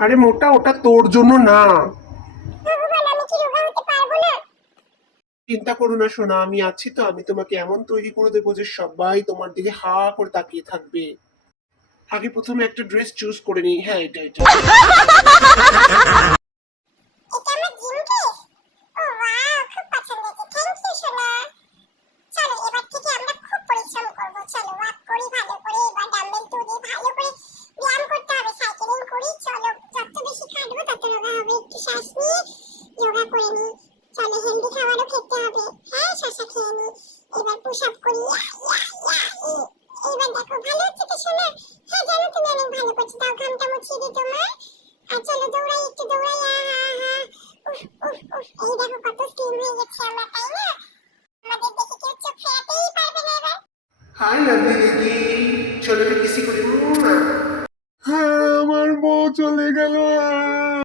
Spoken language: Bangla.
আরে মোটা, ওটা তোর জন্য না। ভগবান, আমি কি রোগা হতে পারবো না? চিন্তা করো না সোনা, আমি আছি তো। আমি তোমাকে এমন তৈরি করে দেবো যে সবাই তোমার দিকে হা করে তাকিয়ে থাকবে। আগে প্রথমে একটা ড্রেস চুজ করে নিই। হ্যাঁ, এটা এটা আমার জিম ড্রেস। ও ওয়াও, খুব পছন্দ হয়েছে, থ্যাংক ইউ সোনা। চলো এবার থেকে আমরা খুব পরিশ্রম করব। চলো ওয়াক করি ভালো করে, এবার ডাম্বেল তুলি, ভালো করে ব্যায়াম করতে হবে, সাইকেলিং করি। চলো যত বেশি খাটবো তত রোগা হবে। একটু শ্বাস নিয়ে যোগা করে নি। চলো হেলদি খাবারও খেতে হবে। হ্যাঁ, শসা খেয়ে নি। এবার পুশ আপ করি। এইবার দেখো ভালো হচ্ছে তো সোনা? হ্যাঁ, জানো তুমি অনেক ভালো করছো। দাও ঘামটা মুছিয়ে দিই তোমার। আর চলো দৌড়াই, একটু দৌড়াই। উফ উফ উফ, এই দেখো কত স্লিম হয়ে গেছে আমরা, তাই না? আমাদের দেখে কেউ চোখ ফেরাতেই পারবে না এবার। হাই লাভলি দিদি, চলো কিসি করি। হ্যাঁ, আমার বউ চলে গেল।